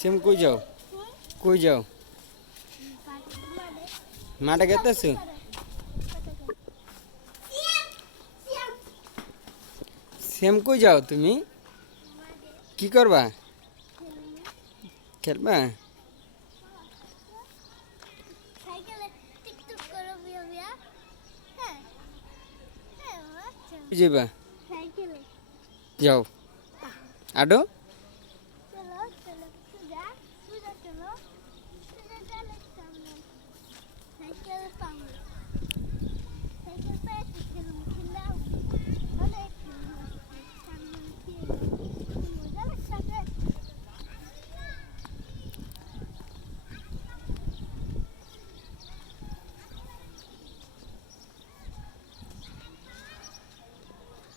Same কই যাও? কই যাও? মাঠে গেতেছো? সেম কই যাও তুমি? কি করবা? খেলবা? কই যাবা? যাও। আডো?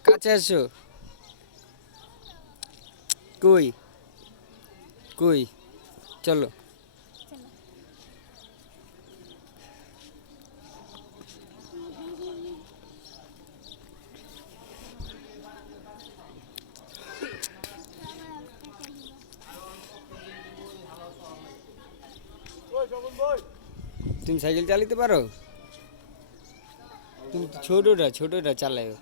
কাছে আসো। কই? কই? চলো। তুমি সাইকেল চালাতে পারো? তুমি তো ছোটটা চালাও।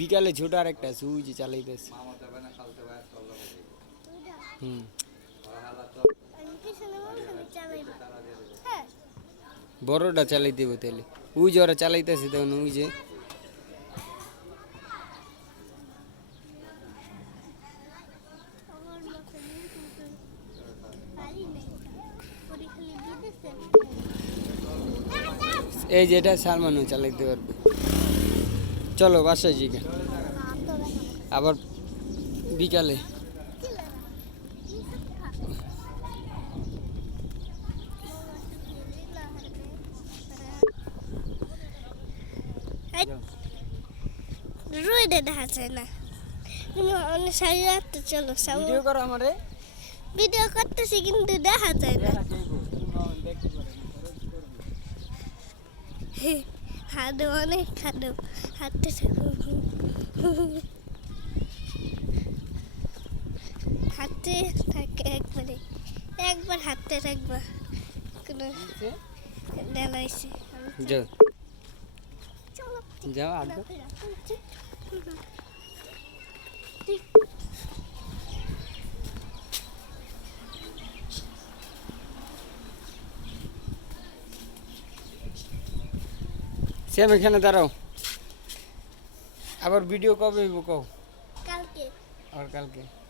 বিকালে ছোট আরেকটা আছে ওই যে চালাইতেছে। হুম। বড়টা চালাই দেবো তাহলে। ওই যে ওরা চালাইতেছে তখন ওই যে। এই যে এটা সালমানও চালাইতে পারবে। চলো বাসায় জিগা। আবার বিকালে। রোদে দেখা যায় না। তুমি অনেক সারি রাখতে চলো ভিডিও করো আমারে। ভিডিও করতেছি কিন্তু দেখা যায় না। হাঁটো অনেক হাঁটো হাঁটতে থাকো। হাঁটতে থাকে একবার হাঁটতে থাকবা কোনো দেলাইছে। যাও যাও আগে। সেম এখানে দাঁড়াও। আবার ভিডিও কবে কও? কালকে আবার কালকে।